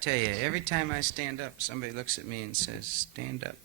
Tell you, every time I stand up, somebody looks at me and says, stand up.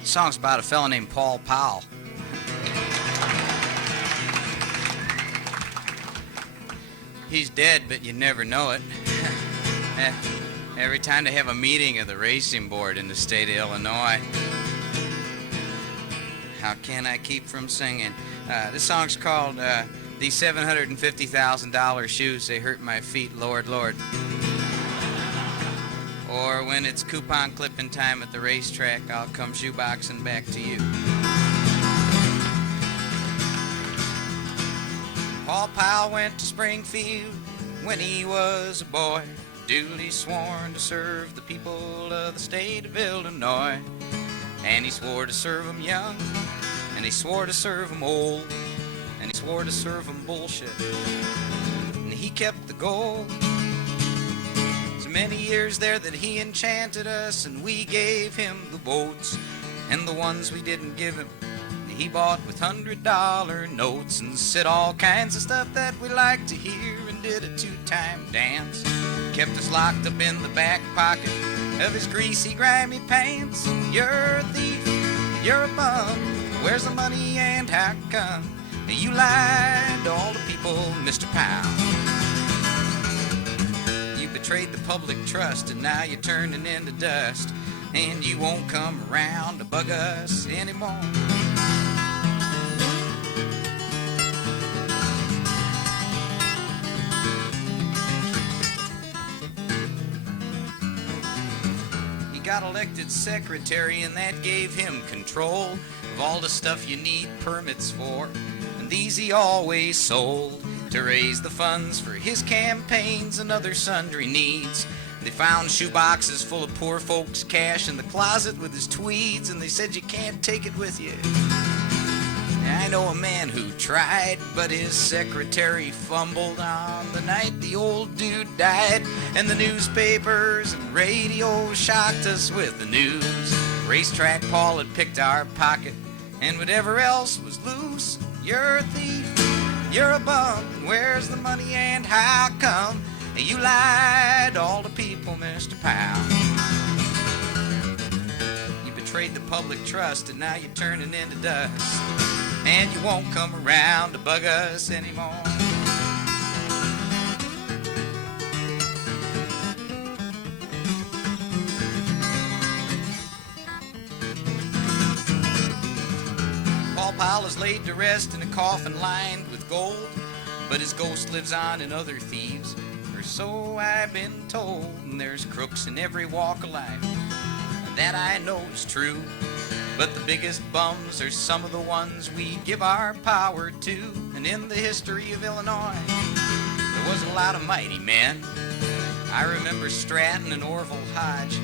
The song's about a fella named Powell. He's dead, but you never know it. Every time they have a meeting of the racing board in the state of Illinois. How can I keep from singing? This song's called These $750,000 Shoes, They Hurt My Feet, Lord, Lord. Or when it's coupon clipping time at the racetrack, I'll come shoeboxing back to you. Powell went to Springfield when he was a boy, duly sworn to serve the people of the state of Illinois. And he swore to serve them young, and he swore to serve them old, and he swore to serve them bullshit. And he kept the gold. Many years there that he enchanted us, and we gave him the votes, and the ones we didn't give him he bought with $100 notes, and said all kinds of stuff that we liked to hear, and did a two-time dance. Kept us locked up in the back pocket of his greasy, grimy pants. You're a thief, you're a bum, where's the money and how come you lied to all the people, Mr. Powell? Betrayed the public trust, and now you're turning into dust, and you won't come around to bug us anymore. He got elected secretary, and that gave him control of all the stuff you need permits for, and these he always sold to raise the funds for his campaigns and other sundry needs. They found shoeboxes full of poor folks' cash in the closet with his tweeds, and they said you can't take it with you. I know a man who tried, but his secretary fumbled on the night the old dude died, and the newspapers and radio shocked us with the news. Racetrack Paul had picked our pocket, and whatever else was loose. You're a thief, you're a bum, where's the money and how come you lied to all the people, Mr. Powell? You betrayed the public trust, and now you're turning into dust, and you won't come around to bug us anymore. Powell is laid to rest in a coffin lined with gold, but his ghost lives on in other thieves, or so I've been told. And there's crooks in every walk of life, that I know is true, but the biggest bums are some of the ones we give our power to. And in the history of Illinois, there was a lot of mighty men. I remember Stratton and Orville Hodge,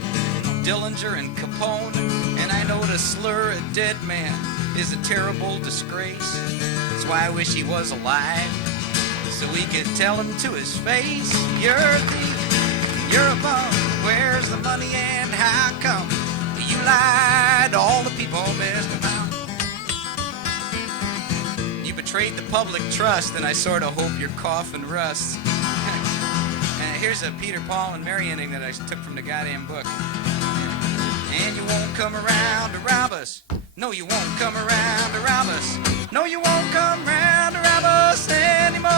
Dillinger and Capone, and I know to slur a dead man is a terrible disgrace. That's why I wish he was alive, so we could tell him to his face. You're a thief, you're a bum, where's the money and how come you lied to all the people, Mr. Powell? You betrayed the public trust, and I sort of hope your coffin rusts. Here's a Peter, Paul, and Mary ending that I took from the goddamn book. And you won't come around to rob us. No, you won't come around to rob us. No, you won't come around to rob us anymore.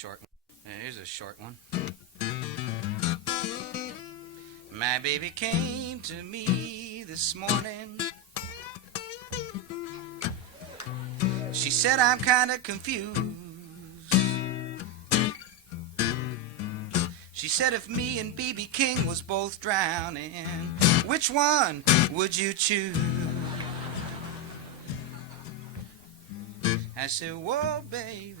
short one. Here's a short one. My baby came to me this morning. She said I'm kinda confused. She said if me and B.B. King was both drowning, which one would you choose? I said, whoa, baby.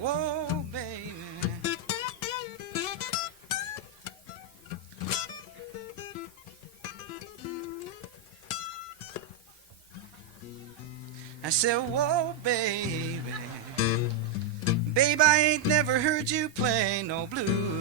Whoa, baby. I said, whoa, baby. Babe, I ain't never heard you play no blues.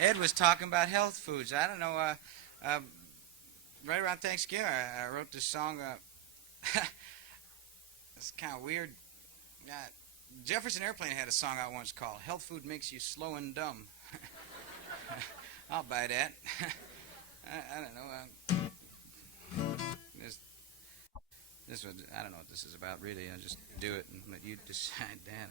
Ed was talking about health foods. I don't know, right around Thanksgiving, I wrote this song. It's kind of weird. Jefferson Airplane had a song out once called Health Food Makes You Slow and Dumb. I'll buy that. I don't know. This was, I don't know what this is about, really. I'll just do it and let you decide that.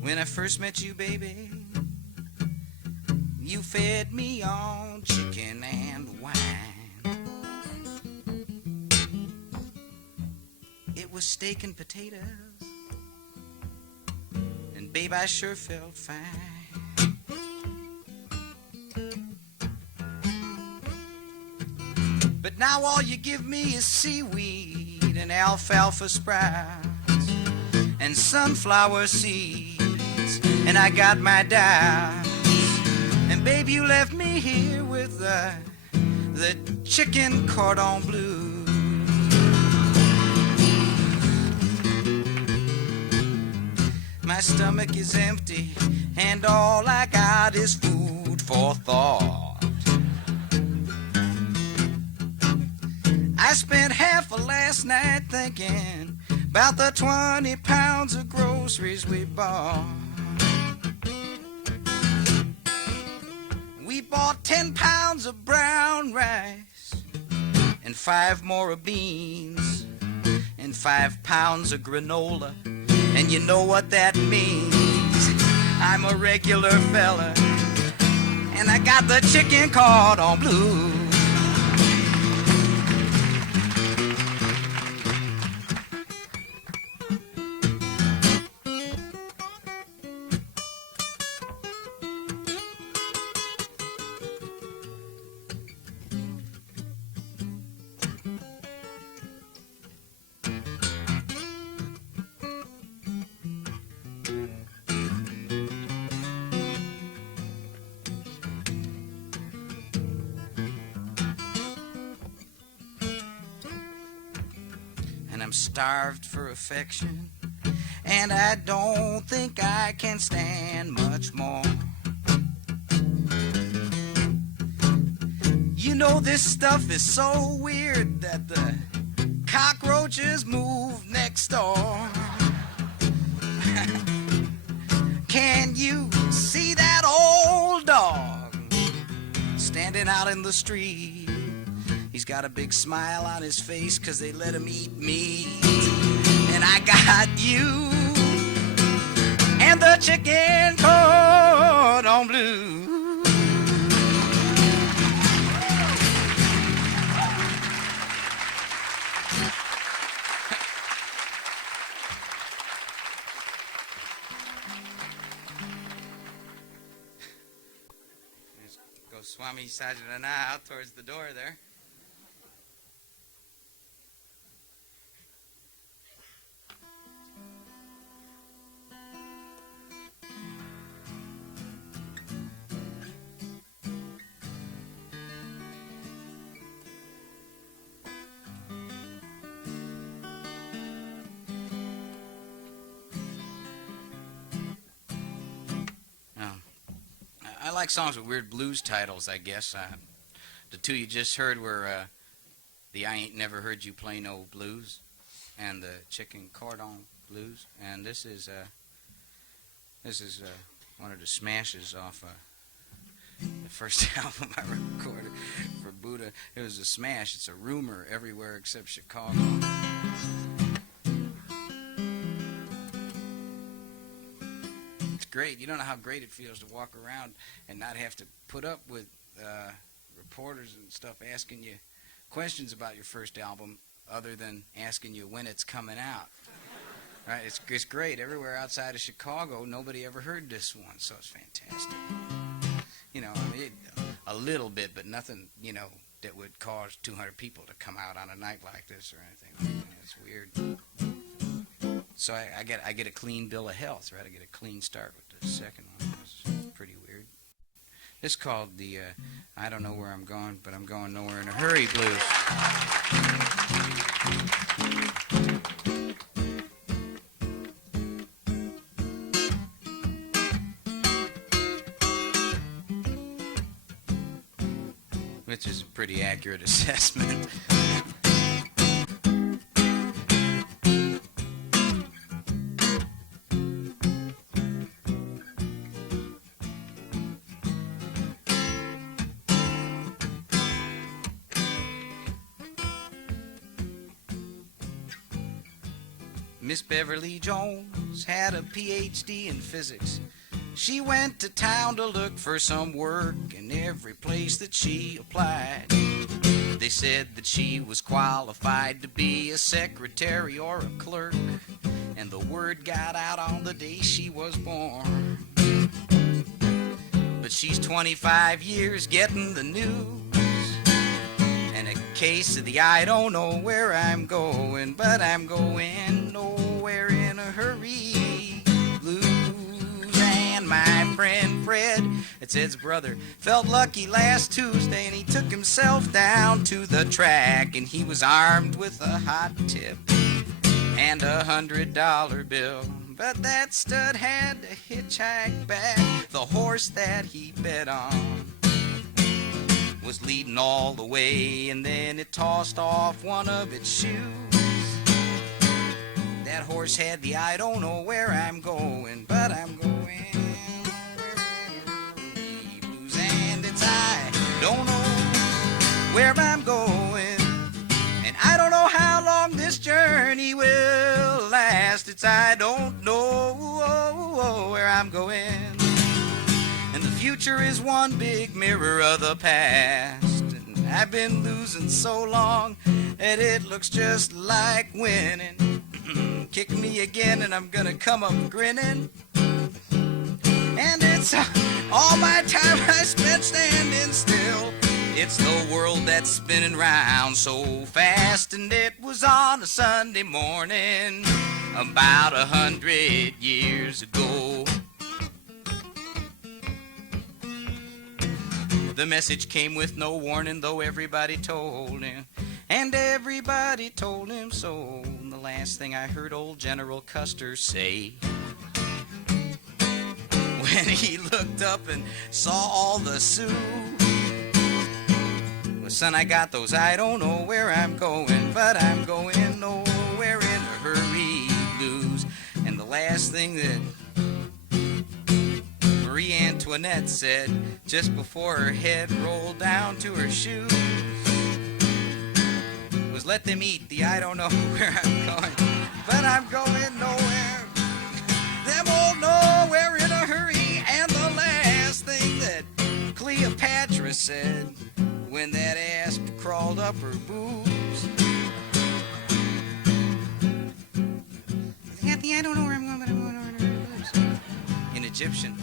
When I first met you, baby, you fed me on chicken and wine. It was steak and potatoes, and babe, I sure felt fine. But now all you give me is seaweed and alfalfa sprouts and sunflower seeds. And I got my doubts. And babe, you left me here with the chicken cordon bleu. My stomach is empty, and all I got is food for thought. I spent half of last night thinking about the 20 pounds of groceries we bought. We bought 10 pounds of brown rice and 5 more of beans and 5 pounds of granola. And you know what that means. I'm a regular fella, and I got the chicken cordon bleu. I'm starved for affection, and I don't think I can stand much more. You know, this stuff is so weird that the cockroaches move next door. Can you see that old dog standing out in the street? He's got a big smile on his face 'cause they let him eat meat. And I got you and the chicken cordon bleu. me, Sergeant, and I out towards the door there. I like songs with weird blues titles, I guess. The two you just heard were the I Ain't Never Heard You Play No Blues and the Chicken Cordon Blues. And this is one of the smashes off the first album I recorded for Buddha. It was a smash. It's a rumor everywhere except Chicago. Great. You don't know how great it feels to walk around and not have to put up with reporters and stuff asking you questions about your first album other than asking you when it's coming out. Right? It's great. Everywhere outside of Chicago, nobody ever heard this one, so it's fantastic. You know, I mean, a little bit, but nothing, you know, that would cause 200 people to come out on a night like this or anything. It's weird. So I get a clean bill of health, right? I get a clean start with the second one. It's pretty weird. This is called the I Don't Know Where I'm Going, but I'm Going Nowhere in a Hurry blues. Which is a pretty accurate assessment. Miss Beverly Jones had a Ph.D. in physics. She went to town to look for some work, and every place that she applied, they said that she was qualified to be a secretary or a clerk, and the word got out on the day she was born. But she's 25 years getting the news, and a case of the I don't know where I'm going, but I'm going nowhere in a hurry blues. And my friend Fred, it's Ed's brother, felt lucky last Tuesday, and he took himself down to the track, and he was armed with a hot tip and $100 bill. But that stud had to hitchhike back. The horse that he bet on was leading all the way, and then it tossed off one of its shoes. That horse had the I don't know where I'm going, but I'm going blues. And it's I don't know where I'm going, and I don't know how long this journey will last. It's I don't know where I'm going, and the future is one big mirror of the past. And I've been losing so long that it looks just like winning. Kick me again and I'm gonna come up grinning. And it's all my time I spent standing still. It's the world that's spinning round so fast. And it was on a Sunday morning about 100 years ago. The message came with no warning, though everybody told him, and everybody told him so. And the last thing I heard old General Custer say, when he looked up and saw all the Sioux, well, son, I got those I don't know where I'm going, but I'm going nowhere in a hurry blues. And the last thing that Marie Antoinette said just before her head rolled down to her shoes was, let them eat the I don't know where I'm going, but I'm going nowhere. Them all nowhere in a hurry. And the last thing that Cleopatra said when that ass crawled up her boobs, I don't know where I'm going, but I'm going over in Egyptian.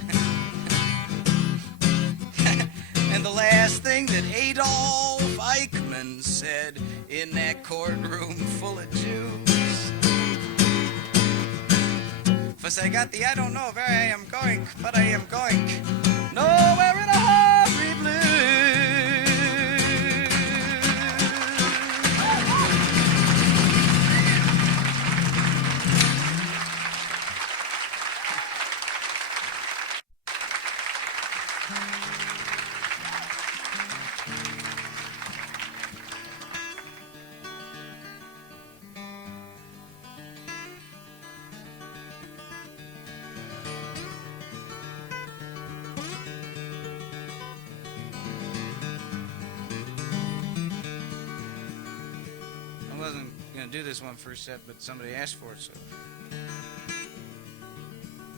And the last thing that Adolf Eichmann said in that courtroom full of Jews. Fuss, I got the I don't know where I am going, but I am going nowhere in a hurry blue. I wasn't going to do this one first set, but somebody asked for it, so.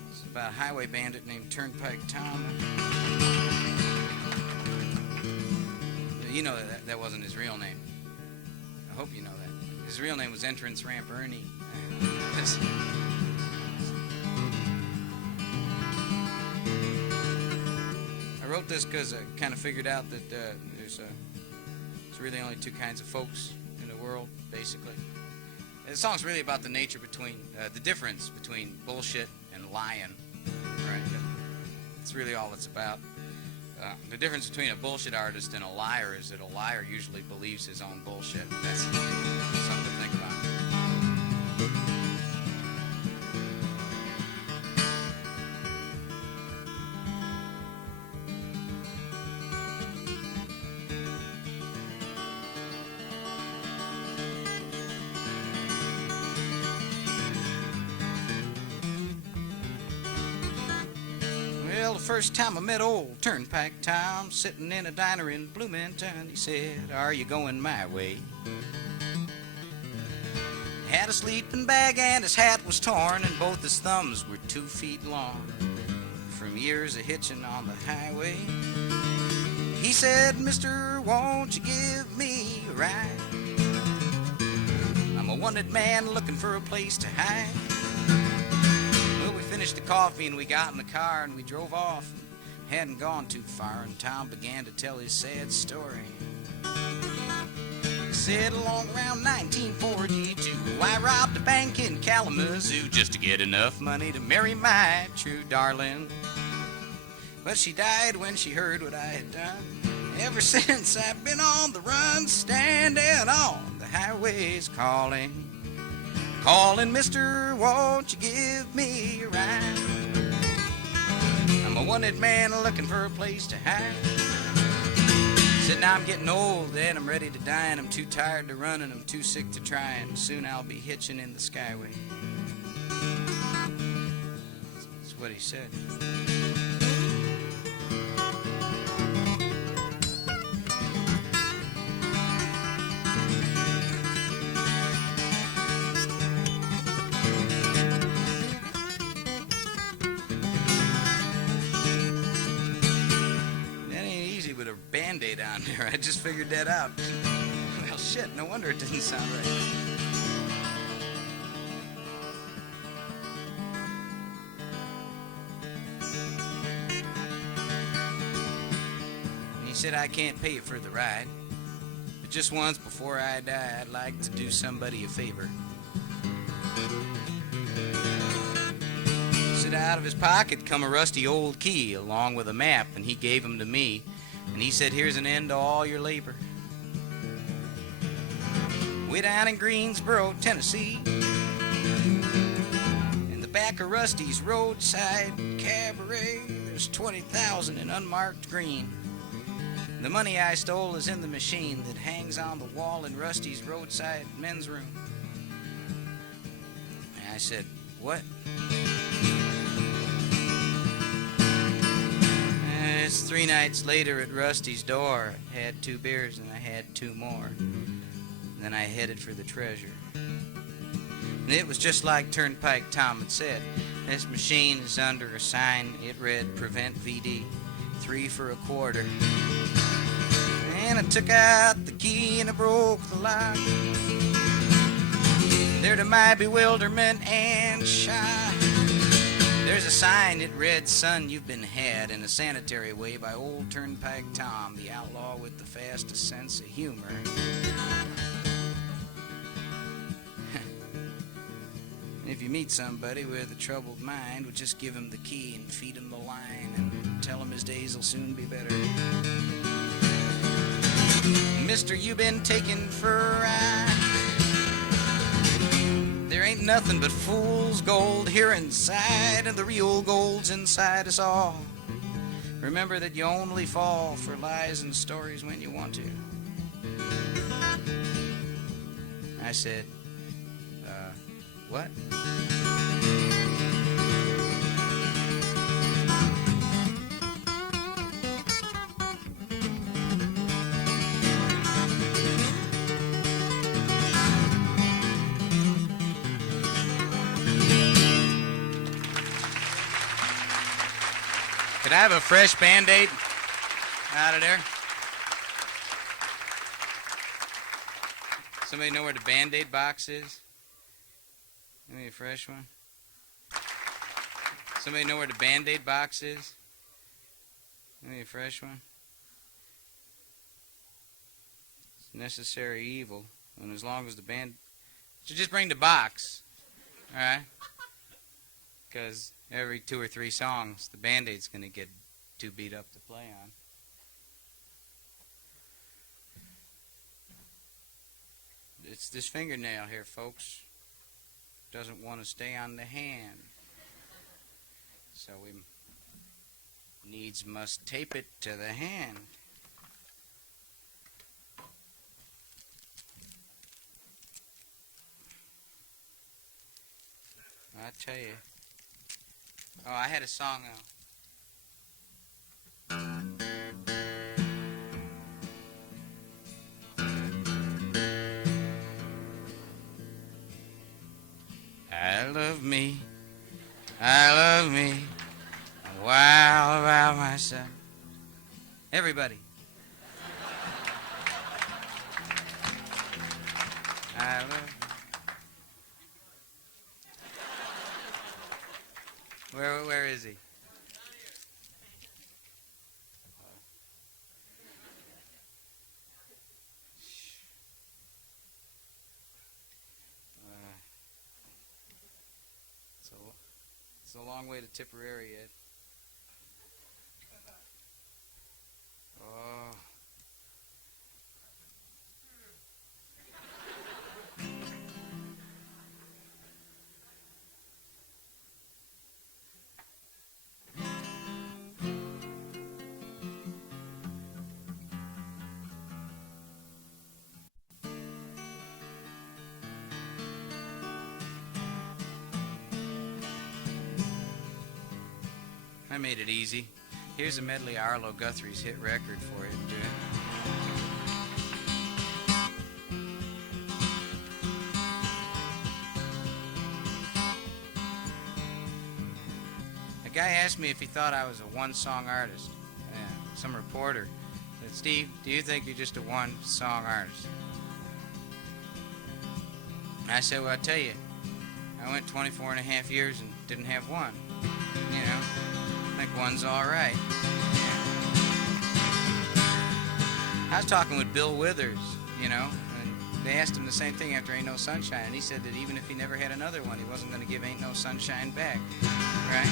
It's about a highway bandit named Turnpike Tom. You know that wasn't his real name. I hope you know that. His real name was Entrance Ramp Ernie. I wrote this because I kind of figured out that there's really only two kinds of folks in the world, basically. The song's really about the nature between, the difference between bullshit and lying, right? That's really all it's about. The difference between a bullshit artist and a liar is that a liar usually believes his own bullshit. That's something to think about. Well, the first time I met old Turnpike Tom, sitting in a diner in Bloomington, he said, "Are you going my way?" He had a sleeping bag and his hat was torn, and both his thumbs were 2 feet long from years of hitching on the highway. He said, "Mister, won't you give me a ride? I'm a wanted man looking for a place to hide." Well, we finished the coffee and we got in the car and we drove off. Hadn't gone too far and Tom began to tell his sad story. He said, along around 1942, I robbed a bank in Kalamazoo just to get enough money to marry my true darling. But she died when she heard what I had done. Ever since I've been on the run, standing on the highways calling, "Mister, won't you give me a ride? I'm a wanted man looking for a place to hide." Said, "Now I'm getting old and I'm ready to die, and I'm too tired to run and I'm too sick to try, and soon I'll be hitching in the skyway." That's what he said. Band-Aid on there. I just figured that out. Well, shit, no wonder it didn't sound right. And he said, "I can't pay you for the ride, but just once before I die, I'd like to do somebody a favor." He said, out of his pocket come a rusty old key along with a map, and he gave them to me. And he said, "Here's an end to all your labor. Way down in Greensboro, Tennessee, in the back of Rusty's roadside cabaret, there's 20,000 in unmarked green. The money I stole is in the machine that hangs on the wall in Rusty's roadside men's room." And I said, "What?" It's 3 nights later at Rusty's door. I had 2 beers and I had 2 more. Then I headed for the treasure. And it was just like Turnpike Tom had said. This machine is under a sign. It read, "Prevent VD, 3 for a quarter." And I took out the key and I broke the lock. There to my bewilderment and shock, There's a sign that read, "Son, you've been had in a sanitary way by old Turnpike Tom, the outlaw with the fastest sense of humor." If you meet somebody with a troubled mind, well, just give him the key and feed him the line and tell him his days will soon be better. Mister, you been taken for a ride. There ain't nothing but fool's gold here inside, and the real gold's inside us all. Remember that you only fall for lies and stories when you want to. I said, what? Could I have a fresh Band-Aid out of there? Somebody know where the Band-Aid box is? Give me a fresh one. Somebody know where the Band-Aid box is? Give me a fresh one. It's necessary evil. And as long as the band... So just bring the box. Alright? Because every 2 or 3 songs, the Band-Aid's going to get too beat up to play on. It's this fingernail here, folks. Doesn't want to stay on the hand. So we needs must tape it to the hand. I tell you. Oh, I had a song I love me, I'm wild about myself. Everybody. I love. Where is he? It's a long way to Tipperary yet. Oh. I made it easy. Here's a medley of Arlo Guthrie's hit record for you to do. A guy asked me if he thought I was a one-song artist. Yeah, some reporter said, "Steve, do you think you're just a one-song artist?" I said, "Well, I'll tell you, I went 24 and a half years and didn't have one. You know, I think one's all right." I was talking with Bill Withers, you know, and they asked him the same thing after Ain't No Sunshine, and he said that even if he never had another one, he wasn't going to give Ain't No Sunshine back, right?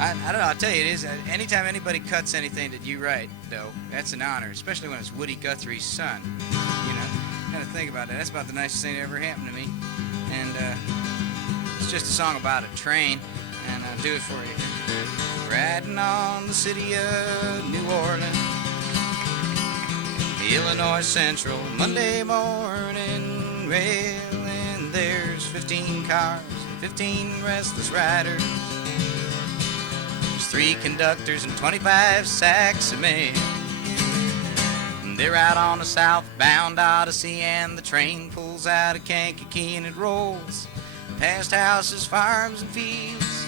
I don't know, I'll tell you, it is, anytime anybody cuts anything that you write, though, that's an honor, especially when it's Woody Guthrie's son, you know. Got to think about that. That's about the nicest thing that ever happened to me, and it's just a song about a train, and I'll do it for you. Riding on the city of New Orleans, Illinois Central, Monday morning rail, and there's 15 cars and 15 restless riders. There's 3 conductors and 25 sacks of mail. And they're out on a southbound Odyssey, and the train pulls out of Kankakee and it rolls past houses, farms, and fields,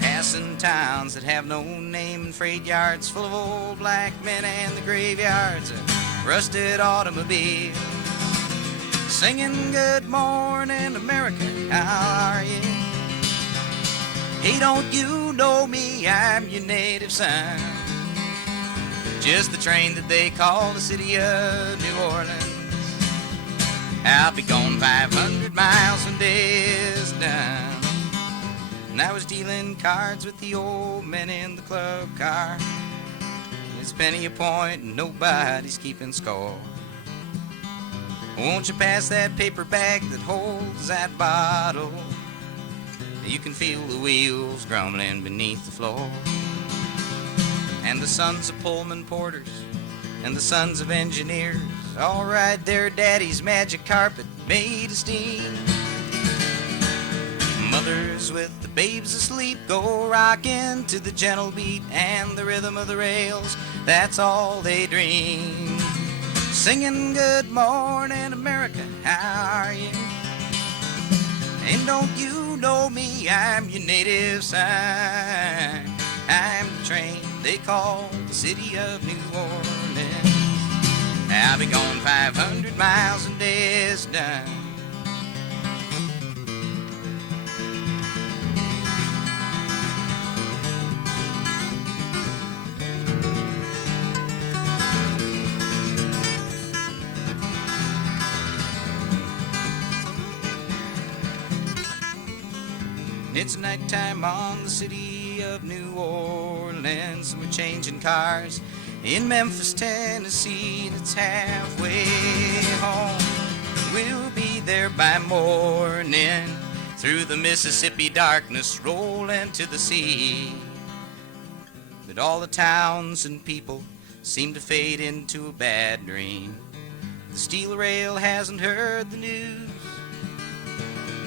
passing towns that have no name and freight yards full of old black men and the graveyards of rusted automobiles. singing good morning America, how are you? Hey, don't you know me, I'm your native son, just the train that they call the city of New Orleans. I'll be gone 500 miles when day's done. And I was dealing cards with the old men in the club car. It's penny a point and nobody's keeping score. Won't you pass that paper bag that holds that bottle? You can feel the wheels grumbling beneath the floor. And the sons of Pullman porters and the sons of engineers all ride their daddy's magic carpet made of steam. Mothers with the babes asleep go rocking to the gentle beat and the rhythm of the rails. That's all they dream. Singing good morning America, how are you? And don't you know me, I'm your native son. I'm the train they call the city of New Orleans. I'll be gone 500 miles and day's done. It's nighttime on the city of New Orleans. We're changing cars in Memphis, Tennessee. It's halfway home. We'll be there by morning. Through the Mississippi darkness rolling to the sea. But all the towns and people seem to fade into a bad dream. The steel rail hasn't heard the news.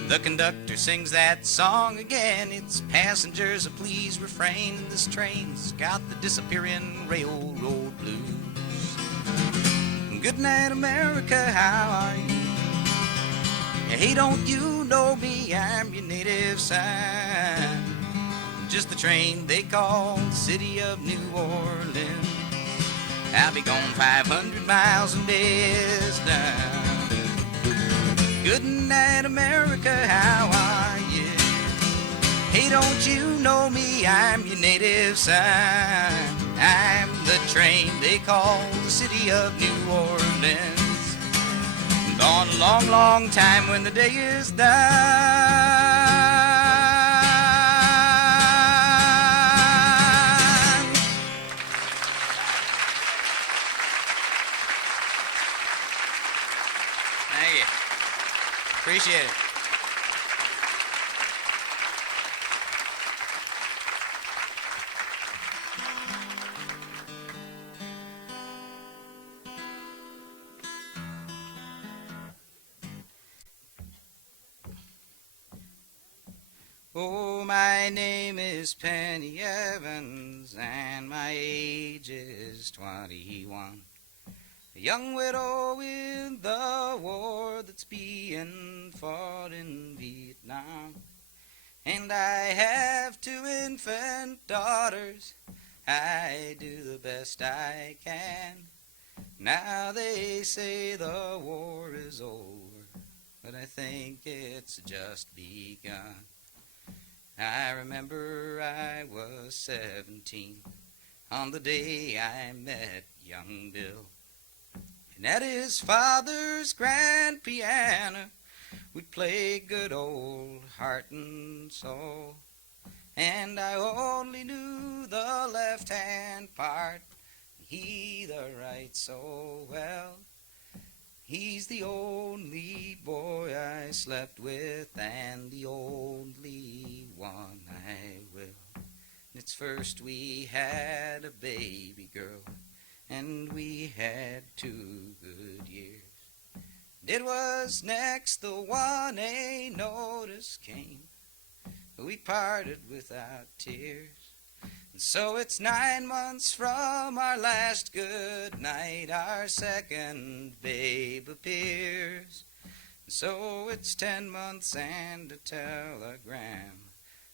The conductor sings that song again. It's passengers, please refrain. This train's got the disappearing railroad blues. Good night, America, how are you? Hey, don't you know me? I'm your native son. Just the train they call the city of New Orleans. I'll be gone 500 miles when day's done. Good night, America, how are you? Hey, don't you know me? I'm your native son. I'm the train they call the city of New Orleans. Gone a long, long time when the day is done. Thank you. Appreciate it. Oh, my name is Penny Evans, and my age is 21. A young widow in the war that's being fought in Vietnam. And I have 2 infant daughters. I do the best I can. Now they say the war is over, but I think it's just begun. I remember I was 17 on the day I met young Bill. And at his father's grand piano, we'd play good old Heart and Soul. And I only knew the left-hand part, he the right so well. He's the only boy I slept with, and the only one I will. It's first we had a baby girl, and we had 2 good years. It was next the one a notice came. We parted without tears. And so it's 9 months from our last good night, our second babe appears. And so it's 10 months and a telegram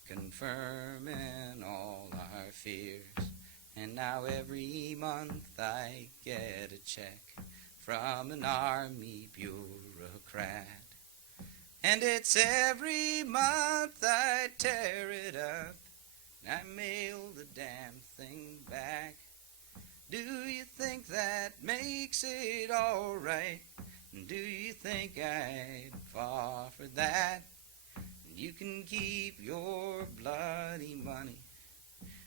confirming all our fears. And now every month I get a check from an army bureaucrat. And it's every month I tear it up and I mail the damn thing back. Do you think that makes it all right? Do you think I'd fall for that? You can keep your bloody money,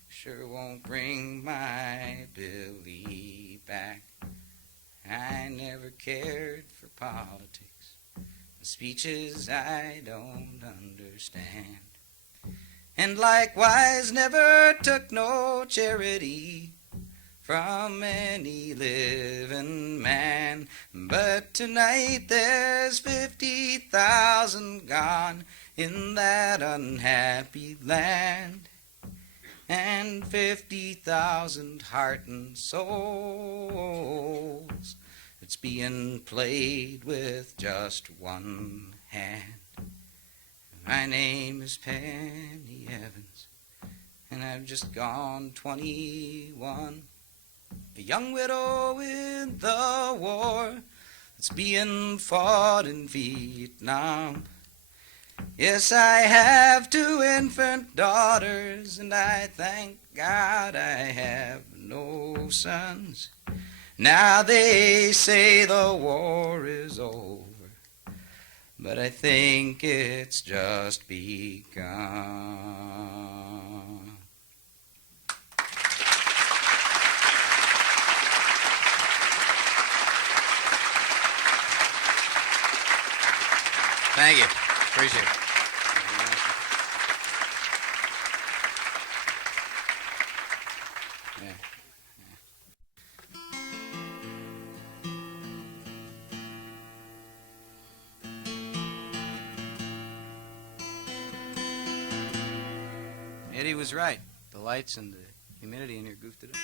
sure won't bring my Billy back. I never cared for politics, speeches I don't understand, and likewise never took no charity from any living man. But tonight there's 50,000 gone in that unhappy land, and 50,000 heart and souls that's being played with just one hand. My name is Penny Evans, and I've just gone 21. A young widow in the war that's being fought in Vietnam. Yes, I have 2 infant daughters, and I thank God I have no sons. Now they say the war is over, but I think it's just begun. Thank you. Appreciate it. Yeah. Eddie was right. The lights and the humidity in here goofed it up.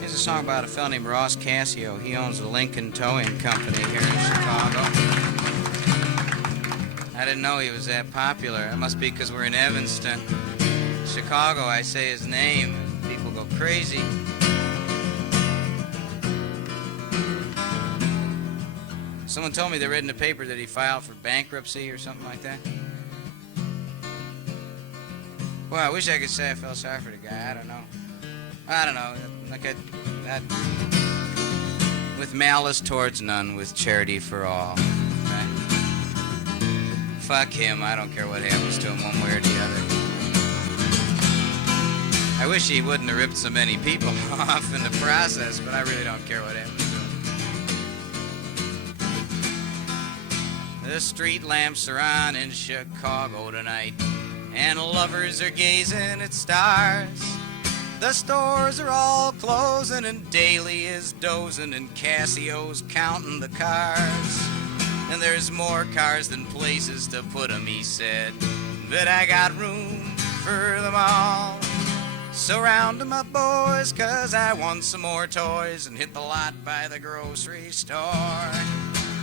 Here's a song about a fellow named Ross Cassio. He owns the Lincoln Towing Company here in Chicago. I didn't know he was that popular. It must be because we're in Evanston. Chicago, I say his name, and people go crazy. Someone told me they read in the paper that he filed for bankruptcy or something like that. Well, I wish I could say I felt sorry for the guy. I don't know. Like that. With malice towards none, with charity for all. Right? Fuck him. I don't care what happens to him one way or the other. I wish he wouldn't have ripped so many people off in the process, but I really don't care what happens to him. The street lamps are on in Chicago tonight, and lovers are gazing at stars. The stores are all closing, and Daly is dozing, and Cassio's counting the cars. And there's more cars than places to put 'em, he said, but I got room for them all. So round 'em up, boys, 'cause I want some more toys, and hit the lot by the grocery store.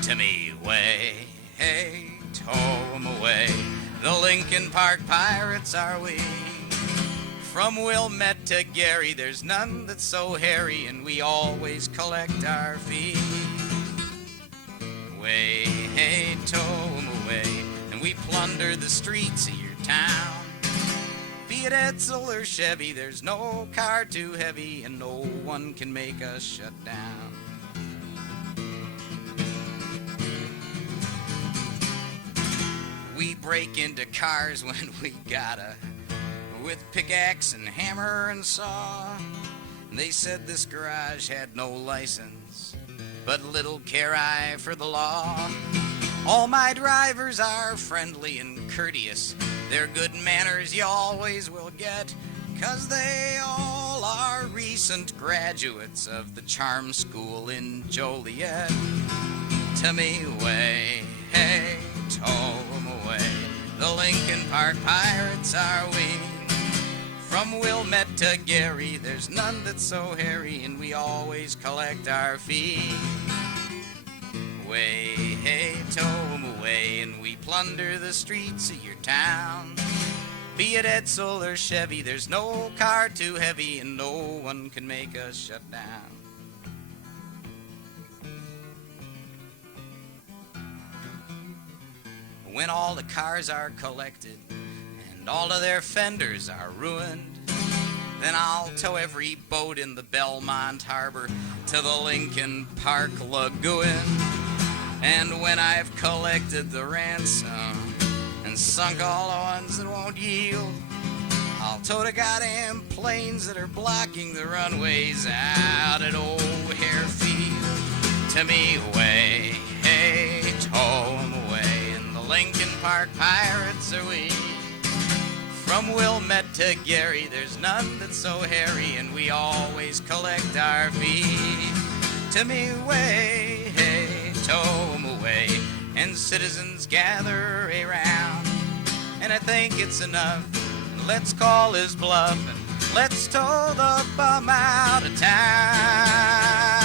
To me way, hey, tow 'em away. The Lincoln Park Pirates are we. From Wilmette to Gary, there's none that's so hairy, and we always collect our fee. Way, hey, tow 'em away, and we plunder the streets of your town. Be Be it Edsel or Chevy, there's no car too heavy, and no one can make us shut down. We break into cars when we gotta, with pickaxe and hammer and saw. They said this garage had no license, but little care I for the law. All my drivers are friendly and courteous. Their good manners you always will get, 'cause they all are recent graduates of the charm school in Joliet. To me way, hey, tow 'em away. The Lincoln Park Pirates are we. From Wilmette to Gary, there's none that's so hairy, and we always collect our fee. Way, hey, tow 'em away, and we plunder the streets of your town. Be it Edsel or Chevy, there's no car too heavy, and no one can make us shut down. When all the cars are collected and all of their fenders are ruined, then I'll tow every boat in the Belmont Harbor to the Lincoln Park Lagoon. And when I've collected the ransom and sunk all the ones that won't yield, I'll tow the goddamn planes that are blocking the runways out at O'Hare Field. To me way, hey, tow 'em away, and the Lincoln Park Pirates are we. From Wilmette to Gary, there's none that's so hairy, and we always collect our fee. To me way, hey, tow 'em away, and citizens gather around. And I think it's enough, let's call his bluff, and let's tow the bum out of town.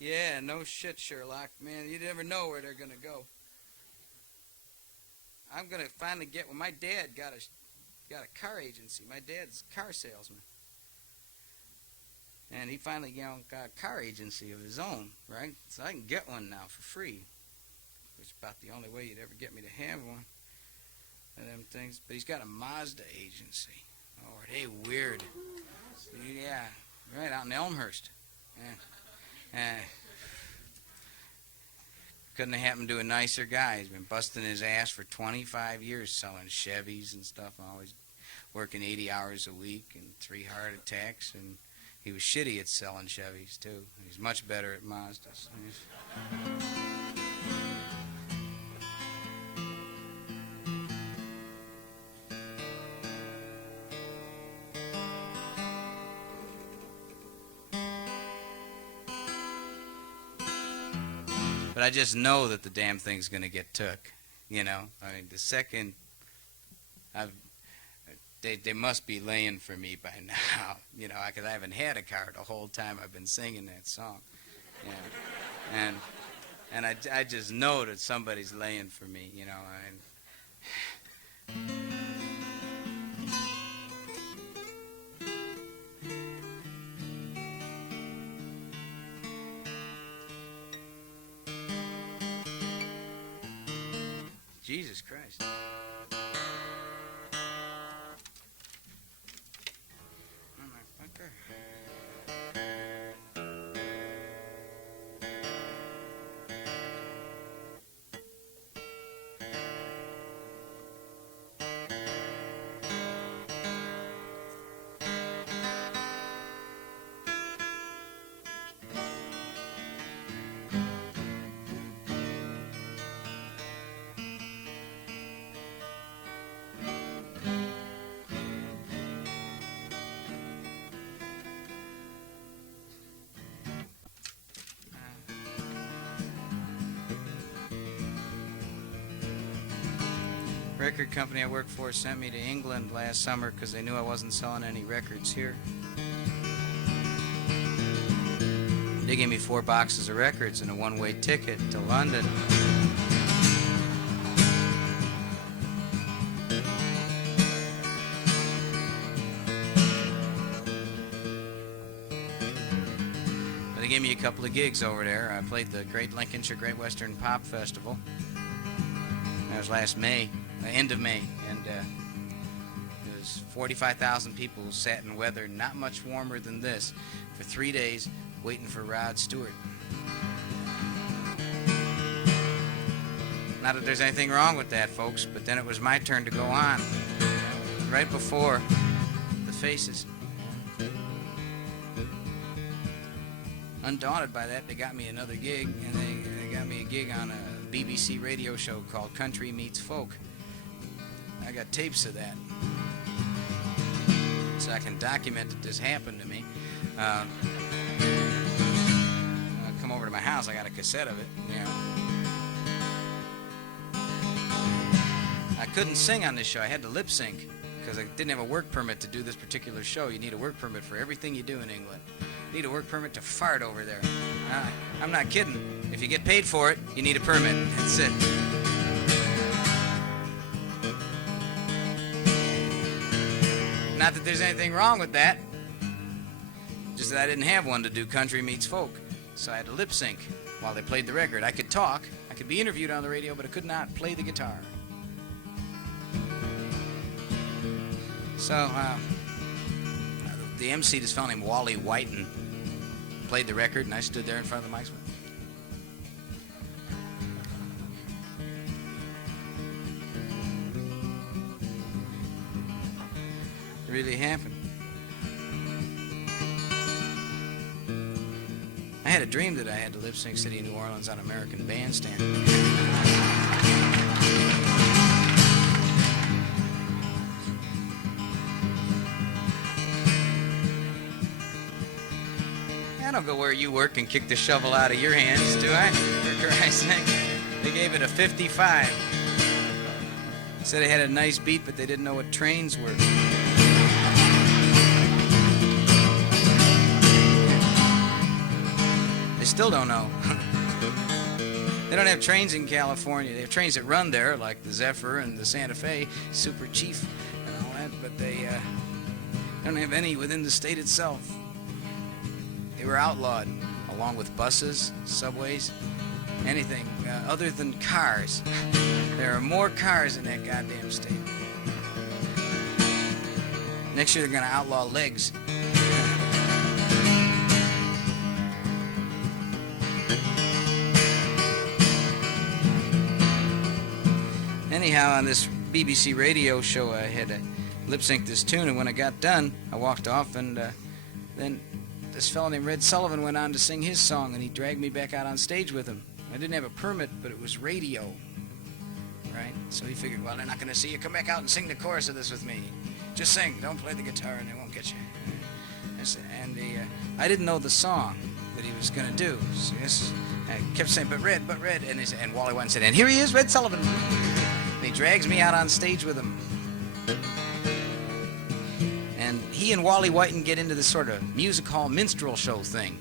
Yeah, no shit, Sherlock. Man, you never know where they're going to go. I'm going to finally get... Well, my dad got a car agency. My dad's a car salesman. And he finally got a car agency of his own, right? So I can get one now for free, which is about the only way you'd ever get me to have one of them things. But he's got a Mazda agency. Oh, are they weird? Yeah, right out in Elmhurst. Yeah. Couldn't have happened to a nicer guy. He's been busting his ass for 25 years selling Chevys and stuff, always working 80 hours a week and 3 heart attacks, and he was shitty at selling Chevys too. He's much better at Mazdas. But I just know that the damn thing's going to get took, you know. I mean, the second they must be laying for me by now, you know, because I haven't had a car the whole time I've been singing that song, you know. And I just know that somebody's laying for me, you know. Jesus Christ. Motherfucker. Record company I worked for sent me to England last summer because they knew I wasn't selling any records here. They gave me 4 boxes of records and a one-way ticket to London. gave me a couple of gigs over there. I played the Great Lincolnshire Great Western Pop Festival. That was last May, end of May, and there was 45,000 people who sat in weather not much warmer than this for 3 days waiting for Rod Stewart. Not that there's anything wrong with that, folks, but then it was my turn to go on right before the Faces. Undaunted by that, they got me another gig, and they got me a gig on a BBC radio show called Country Meets Folk. I got tapes of that, so I can document that this happened to me. Come over to my house, I got a cassette of it, you know. I couldn't sing on this show. I had to lip sync because I didn't have a work permit to do this particular show. You need a work permit for everything you do in England. You need a work permit to fart over there. I'm not kidding. If you get paid for it, you need a permit. That's it. Not that there's anything wrong with that. Just that I didn't have one to do Country Meets Folk. So I had to lip sync while they played the record. I could talk. I could be interviewed on the radio, but I could not play the guitar. So, the MC, this fellow named Wally Whiten, played the record, and I stood there in front of the mics. It really happened. I had a dream that I had to lip sync City of New Orleans on American Bandstand. I don't go where you work and kick the shovel out of your hands, do I? For Christ's sake. They gave it a 55. Said it had a nice beat, but they didn't know what trains were. They still don't know. They don't have trains in California. They have trains that run there, like the Zephyr and the Santa Fe, Super Chief and all that, but they don't have any within the state itself. They were outlawed, along with buses, subways, anything other than cars. There are more cars in that goddamn state. Next year they're going to outlaw legs. Anyhow, on this BBC radio show, I had to lip-sync this tune, and when I got done, I walked off, and then this fellow named Red Sullivan went on to sing his song, and he dragged me back out on stage with him. I didn't have a permit, but it was radio, right? So he figured, well, they're not going to see you. Come back out and sing the chorus of this with me. Just sing. Don't play the guitar, and they won't get you. And I didn't know the song that he was going to do. So I kept saying, but Red. And Wally Whiten said, and here he is, Red Sullivan. And he drags me out on stage with him. And he and Wally Whiten get into this sort of music hall minstrel show thing.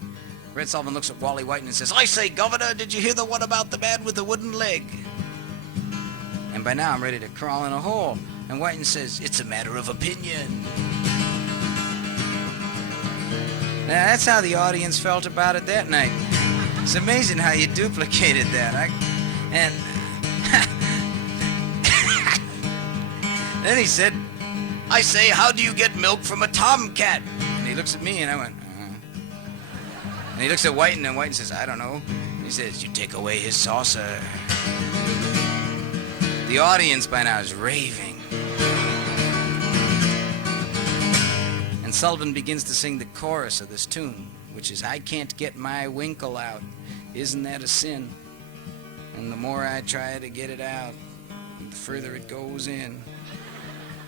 Red Sullivan looks at Wally Whiten and says, I say, Governor, did you hear the one about the man with the wooden leg? And by now I'm ready to crawl in a hole. And Whiten says, it's a matter of opinion. Now, that's how the audience felt about it that night. It's amazing how you duplicated that. Then he said, I say, how do you get milk from a tomcat? And he looks at me and I went, And he looks at Whiten and Whiten says, I don't know. He says, you take away his saucer. The audience by now is raving. And Sullivan begins to sing the chorus of this tune, which is, I can't get my winkle out. Isn't that a sin? And the more I try to get it out, the further it goes in.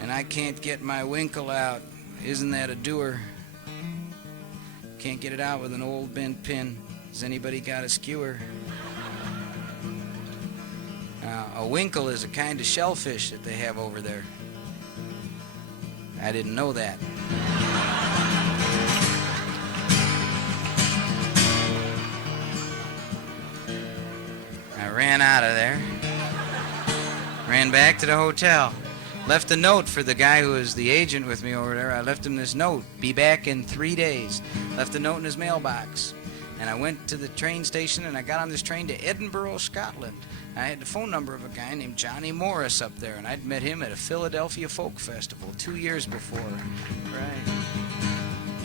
And I can't get my winkle out. Isn't that a doer? Can't get it out with an old bent pin. Has anybody got a skewer? A winkle is a kind of shellfish that they have over there. I didn't know that. I ran out of there. Ran back to the hotel. Left a note for the guy who was the agent with me over there. I left him this note. Be back in 3 days. Left a note in his mailbox. And I went to the train station, and I got on this train to Edinburgh, Scotland. I had the phone number of a guy named Johnny Morris up there, and I'd met him at a Philadelphia folk festival 2 years before. Right.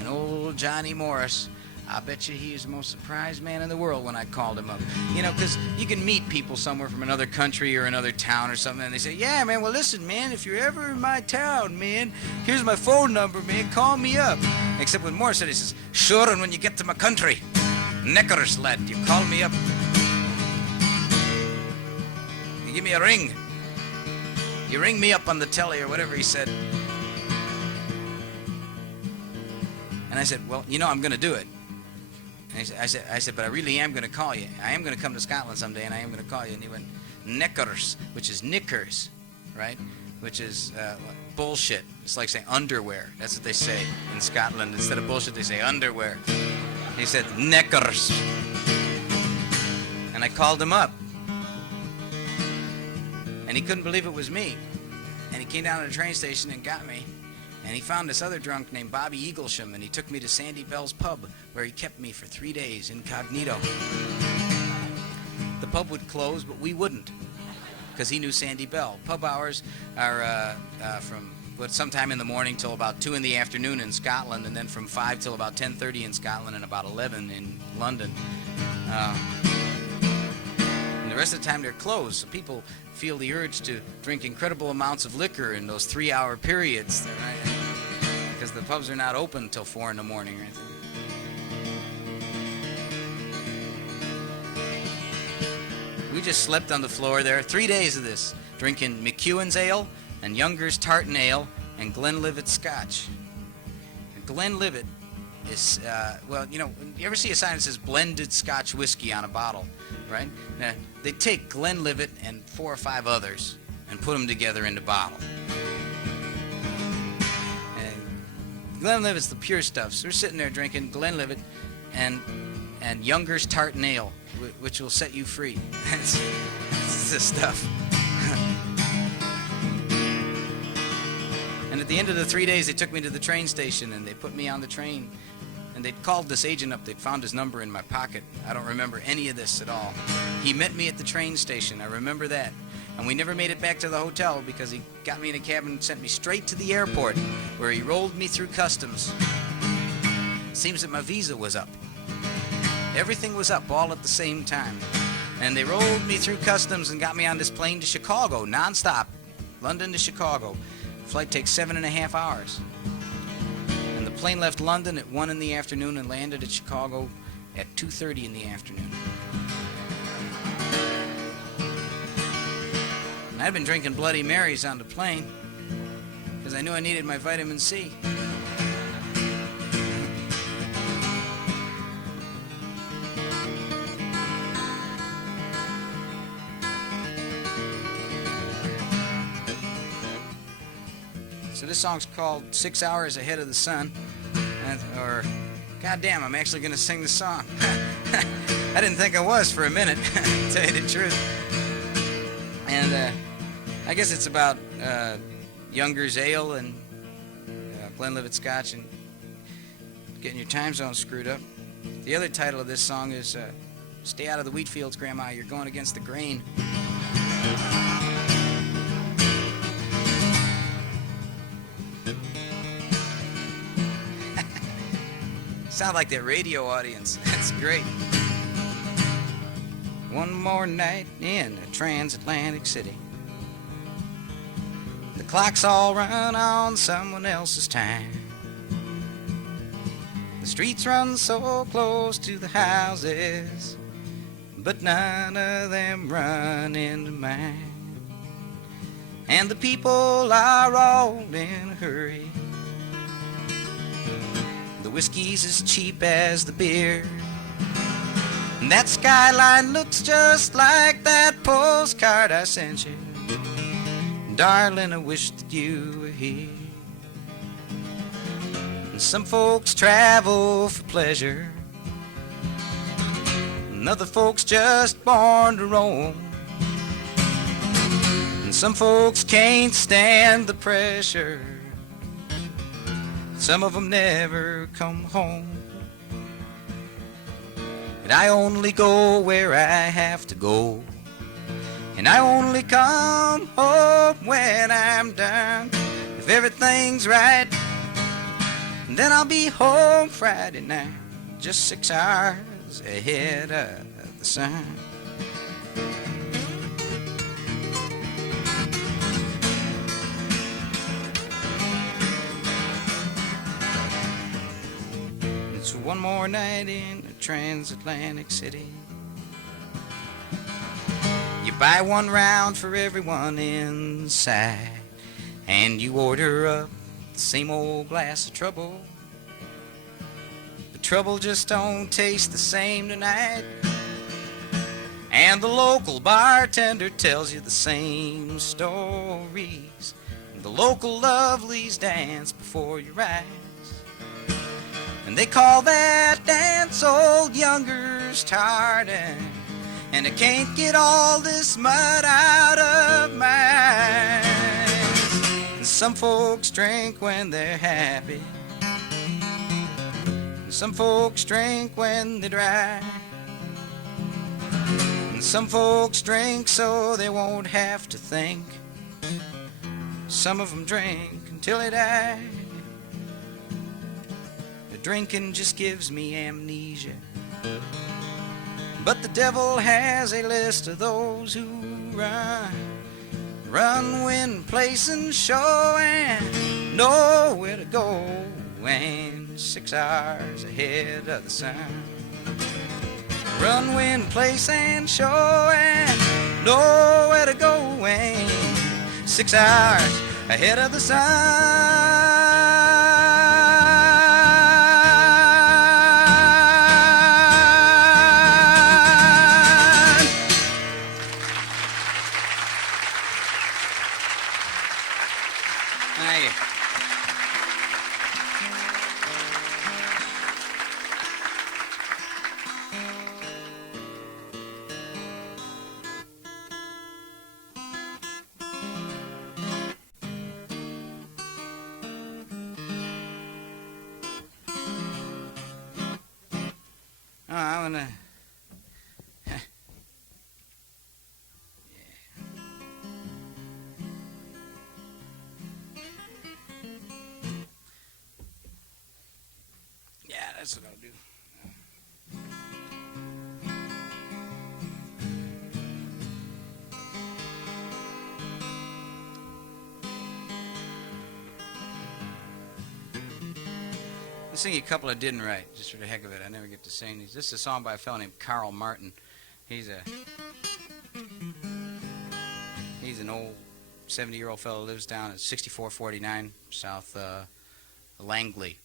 And old Johnny Morris, I bet you he was the most surprised man in the world when I called him up. You know, because you can meet people somewhere from another country or another town or something, and they say, yeah, man, well, listen, man, if you're ever in my town, man, here's my phone number, man, call me up. Except when Morris said, he says, sure, and when you get to my country, Neckers, lad, you call me up. You give me a ring. You ring me up on the telly or whatever he said. And I said, well, you know, I'm going to do it. And I said, but I really am going to call you. I am going to come to Scotland someday, and I am going to call you. And he went, Neckers, which is knickers, right? Which is bullshit. It's like saying underwear. That's what they say in Scotland. Instead of bullshit, they say underwear. He said, Neckers. And I called him up. And he couldn't believe it was me. And he came down to the train station and got me. And he found this other drunk named Bobby Eaglesham, and he took me to Sandy Bell's pub, where he kept me for 3 days, incognito. The pub would close, but we wouldn't, because he knew Sandy Bell. Pub hours are from sometime in the morning till about 2 in the afternoon in Scotland, and then from 5 till about 10:30 in Scotland, and about 11 in London. And the rest of the time they're closed, so people feel the urge to drink incredible amounts of liquor in those 3-hour periods, right? Because the pubs are not open till 4 in the morning, right? We just slept on the floor there, 3 days of this, drinking McEwen's ale and Younger's Tartan Ale and Glenlivet Scotch. Glenlivet is, well, you know, you ever see a sign that says blended Scotch whiskey on a bottle, right? Now, they take Glenlivet and 4 or 5 others and put them together in the bottle. And Glenlivet's the pure stuff. So we're sitting there drinking Glenlivet and Younger's Tartan Ale, which will set you free. That's the stuff. And at the end of the 3 days, they took me to the train station, and they put me on the train. And they'd called this agent up. They'd found his number in my pocket. I don't remember any of this at all. He met me at the train station. I remember that. And we never made it back to the hotel because he got me in a cab and sent me straight to the airport, where he rolled me through customs. Seems that my visa was up. Everything was up all at the same time. And they rolled me through customs and got me on this plane to Chicago, nonstop. London to Chicago. Flight takes 7.5 hours. And the plane left London at 1 in the afternoon and landed at Chicago at 2:30 in the afternoon. And I'd been drinking Bloody Marys on the plane because I knew I needed my vitamin C. So this song's called 6 Hours Ahead of the Sun, or, goddamn, I'm actually going to sing the song. I didn't think I was for a minute, to tell you the truth. And I guess it's about Younger's Ale and Glenlivet Scotch and getting your time zone screwed up. The other title of this song is Stay Out of the Wheat Fields, Grandma, You're Going Against the Grain. Sound like that radio audience. That's great. One more night in a transatlantic city. The clocks all run on someone else's time. The streets run so close to the houses, but none of them run into mine. And the people are all in a hurry. The whiskey's as cheap as the beer. And that skyline looks just like that postcard I sent you. Darling, I wish that you were here. And some folks travel for pleasure, and other folks just born to roam. And some folks can't stand the pressure. Some of them never come home. But I only go where I have to go, and I only come home when I'm done. If everything's right, then I'll be home Friday night, just 6 hours ahead of the sun. It's one more night in a transatlantic city. You buy one round for everyone inside, and you order up the same old glass of trouble. The trouble just don't taste the same tonight, and the local bartender tells you the same stories. The local lovelies dance before your eyes, and they call that dance old youngers tardy, and I can't get all this mud out of my eyes. And some folks drink when they're happy, and some folks drink when they're dry, and some folks drink so they won't have to think. Some of them drink until they die. The drinking just gives me amnesia, but the devil has a list of those who run, win, place, and show, and know where to go, and 6 hours ahead of the sun. Run, win, place, and show, and know where to go, and 6 hours ahead of the sun. I'm gonna... Yeah, that's what I'll do. I'll sing you a couple I didn't write, just for the heck of it. I never get to sing these. This is a song by a fellow named Carl Martin. He's an old 70-year-old fellow who lives down at 6449 South Langley.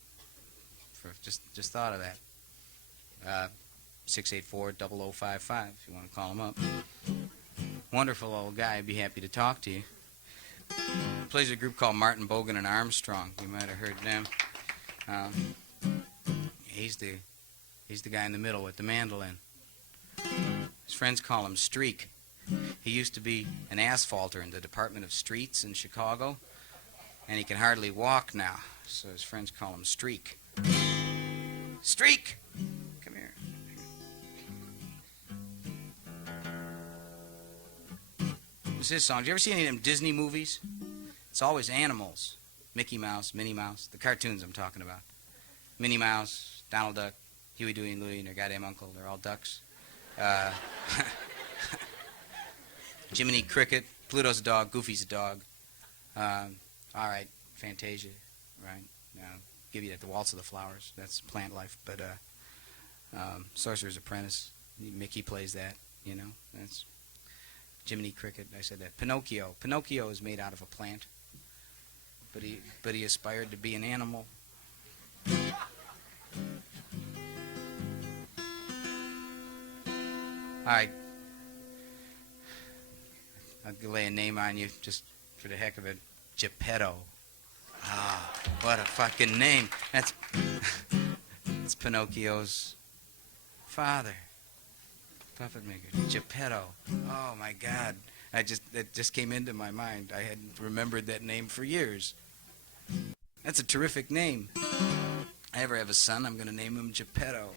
Just thought of that. 684-0055 if you want to call him up. Wonderful old guy. I'd be happy to talk to you. Plays a group called Martin Bogan and Armstrong. You might have heard them. He's the guy in the middle with the mandolin. His friends call him Streak. He used to be an asphalter in the Department of Streets in Chicago, and he can hardly walk now, so his friends call him Streak. Streak! Come here. This is his song. Did you ever see any of them Disney movies? It's always animals. Mickey Mouse, Minnie Mouse, the cartoons I'm talking about. Minnie Mouse, Donald Duck, Huey, Dewey, and Louie, and their goddamn uncle. They're all ducks. Jiminy Cricket, Pluto's a dog, Goofy's a dog. All right, Fantasia, right? Give you the Waltz of the Flowers. That's plant life. But Sorcerer's Apprentice, Mickey plays that, you know. That's Jiminy Cricket, I said that. Pinocchio. Pinocchio is made out of a plant, but he aspired to be an animal. All right. I'll lay a name on you just for the heck of it. Geppetto. Ah, what a fucking name. That's Pinocchio's father. Puppet maker. Geppetto. Oh my God. That just came into my mind. I hadn't remembered that name for years. That's a terrific name. If I ever have a son, I'm going to name him Geppetto.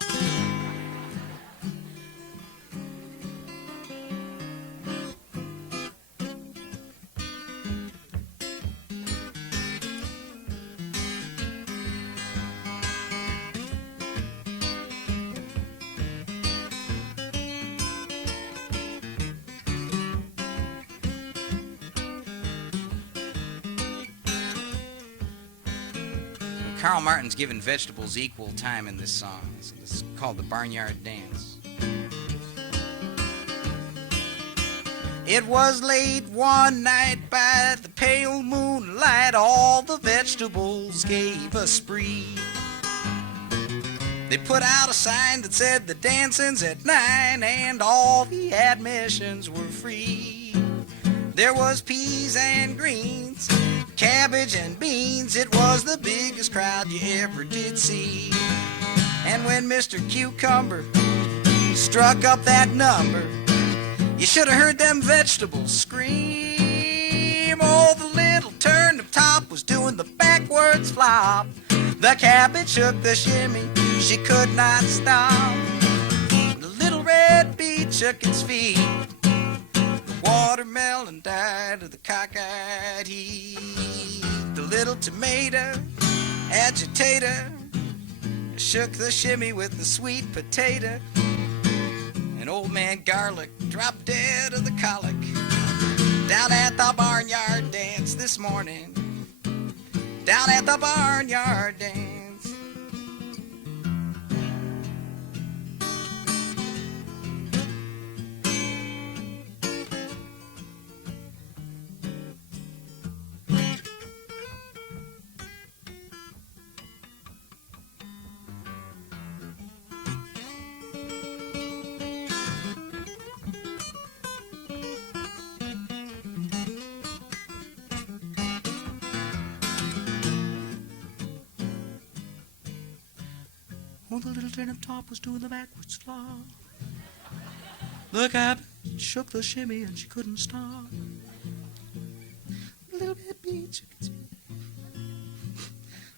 Carl Martin's given vegetables equal time in this song. It's called the Barnyard Dance. It was late one night by the pale moonlight, all the vegetables gave a spree. They put out a sign that said the dancing's at 9 and all the admissions were free. There was peas and greens, cabbage and beans. It was the biggest crowd you ever did see. And when Mr. Cucumber struck up that number, you should have heard them vegetables scream. Oh, the little turnip top was doing the backwards flop. The cabbage shook the shimmy, she could not stop. The little red beet shook its feet. The watermelon died of the cockeyed heat. The little tomato agitator shook the shimmy with the sweet potato. And old man Garlic dropped dead of the colic down at the Barnyard Dance this morning. Down at the Barnyard Dance. Oh, the little turnip top was doing the backwards flop. The cabbage shook the shimmy and she couldn't stop. A little bit beet shook its feet.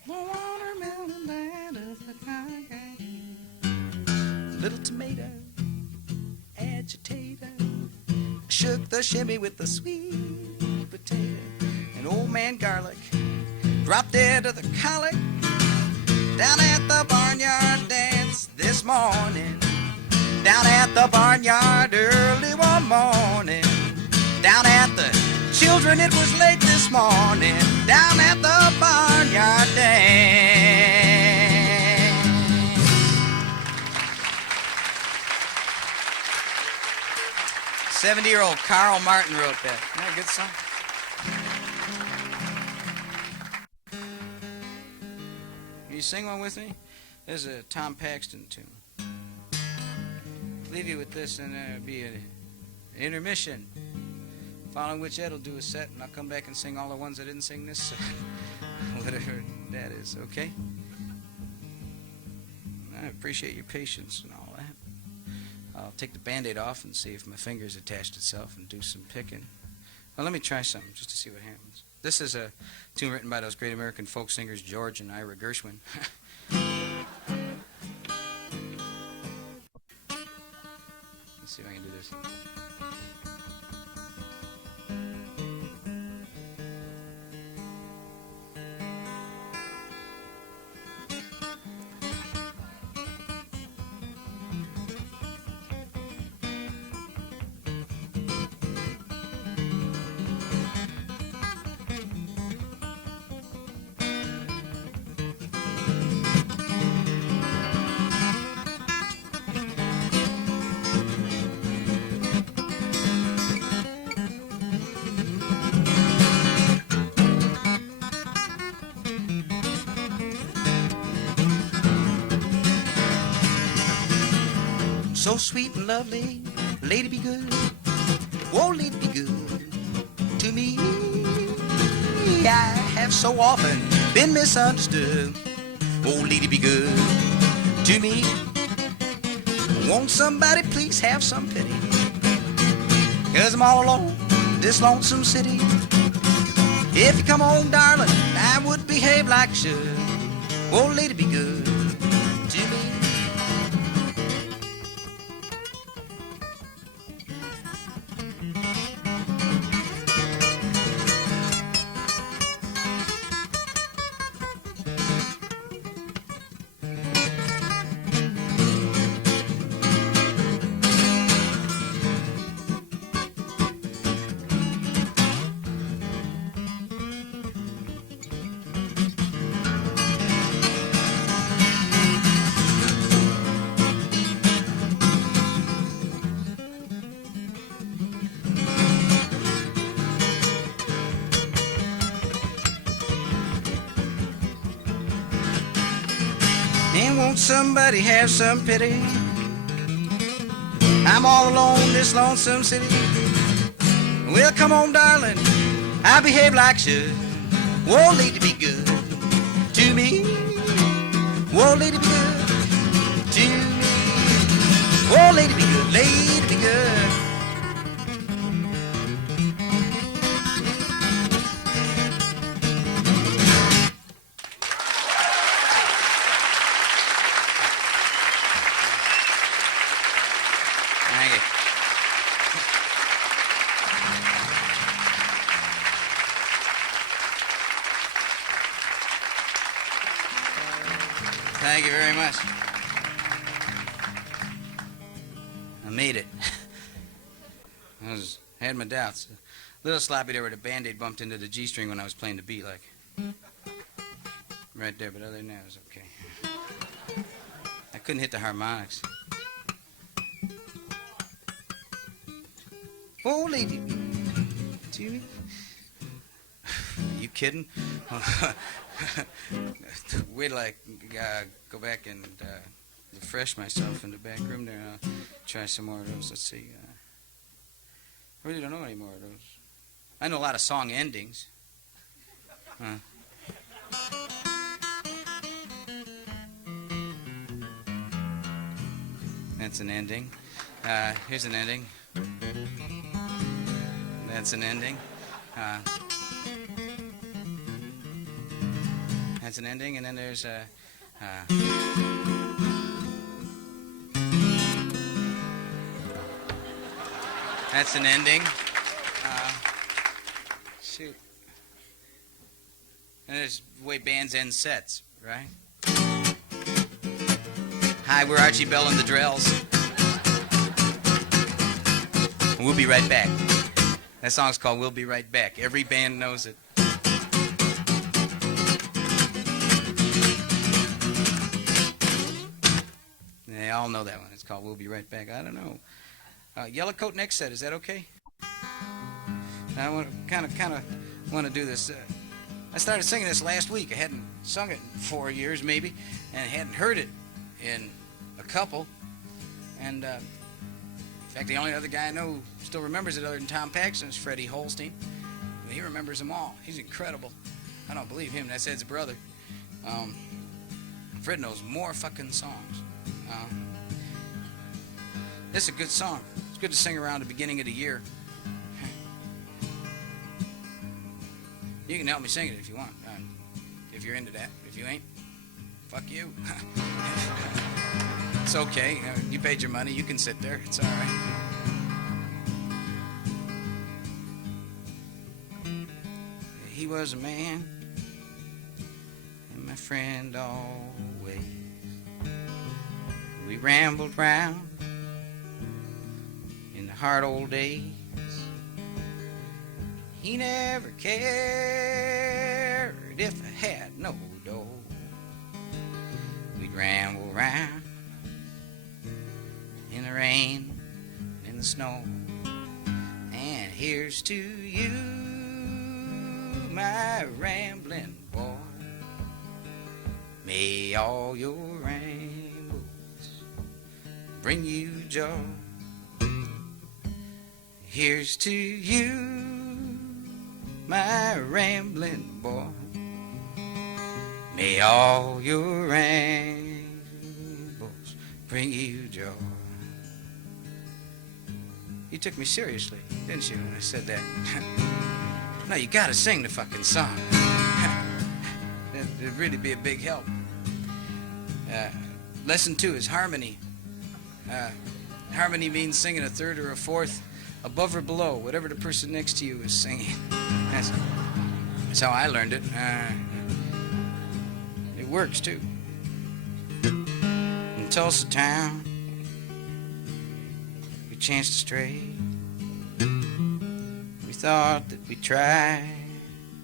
The watermelon died of the cockeyed. Little tomato agitator shook the shimmy with the sweet potato. And old man Garlic dropped dead of the colic down at the Barnyard Dance this morning. Down at the barnyard early one morning. Down at the children, it was late this morning. Down at the Barnyard Dance. "70-year-old Carl Martin wrote that. Isn't that a good song? Can you sing one with me? This is a Tom Paxton tune. Leave you with this, and there'll be an intermission, following which Ed will do a set, and I'll come back and sing all the ones I didn't sing this set. Whatever that is, okay? I appreciate your patience and all that. I'll take the Band-Aid off and see if my fingers attached itself and do some picking. Well, let me try something just to see what happens. This is a tune written by those great American folk singers George and Ira Gershwin. Let's see if I can do this. So sweet and lovely, lady be good, oh lady be good to me. I have so often been misunderstood, oh lady be good to me. Won't somebody please have some pity, 'cause I'm all alone in this lonesome city. If you come home, darling, I would behave like I should, oh lady be good to me. And won't somebody have some pity? I'm all alone in this lonesome city. Well, come on, darling, I behave like should. Whoa, lady, be good to me. Whoa, lady, be good to me. Whoa, lady, be good, lady, be good. Thank you. Thank you very much. I made it. Had my doubts. A little sloppy there where the Band-Aid bumped into the G string when I was playing the beat, like. Right there, but other than that, it was okay. I couldn't hit the harmonics. Oh, lady. Are you kidding? Wait till I go back and refresh myself in the back room there. I'll try some more of those. Let's see. I really don't know any more of those. I know a lot of song endings. That's an ending. Here's an ending. That's an ending. That's an ending, and then there's a... that's an ending. Shoot. And there's the way bands end sets, right? Hi, we're Archie Bell and the Drells. We'll be right back. That song's called We'll Be Right Back. Every band knows it. They all know that one. It's called We'll Be Right Back. I don't know. Yellow Coat next set. Is that okay? I kind of want to do this. I started singing this last week. I hadn't sung it in 4 years, maybe, and I hadn't heard it in a couple. And in fact, the only other guy I know who still remembers it other than Tom Paxton is Freddie Holstein. He remembers them all. He's incredible. I don't believe him. That's Ed's brother. Fred knows more fucking songs. This is a good song. It's good to sing around the beginning of the year. You can help me sing it if you want. If you're into that. If you ain't, fuck you. It's okay. You paid your money. You can sit there. It's all right. He was a man and my friend always. We rambled round in the hard old days. He never cared if I had no dough. We'd ramble round in the rain, in the snow. And here's to you, my rambling boy. May all your rainbows bring you joy. Here's to you, my rambling boy. May all your rainbows bring you joy. You took me seriously, didn't you, when I said that? No, you gotta sing the fucking song. It'd really be a big help. Lesson 2 is harmony. Harmony means singing a third or a fourth above or below, whatever the person next to you is singing. That's how I learned it. It works, too. In Tulsa town, we chanced to stray. We thought that we'd try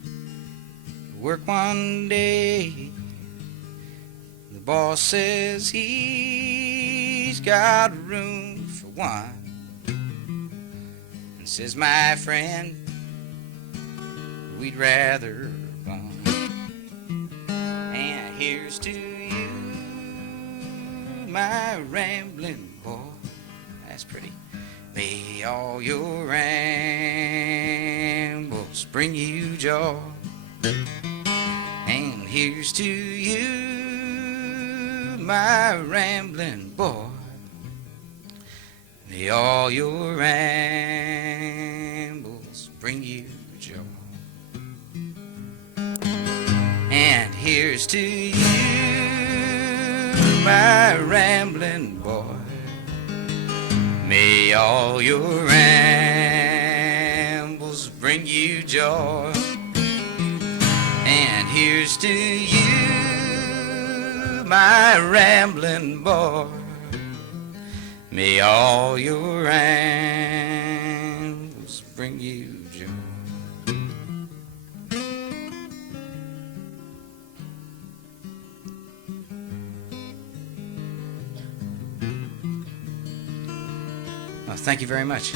to work one day. The boss says he's got room for one. And says, my friend, we'd rather gone. And here's to you, my rambling boy. That's pretty. May all your rambles bring you joy. And here's to you, my rambling boy. May all your rambles bring you joy. And here's to you, my rambling boy. May all your rambles bring you joy. And here's to you, my rambling boy. May all your rambles bring you joy. Well, thank you very much.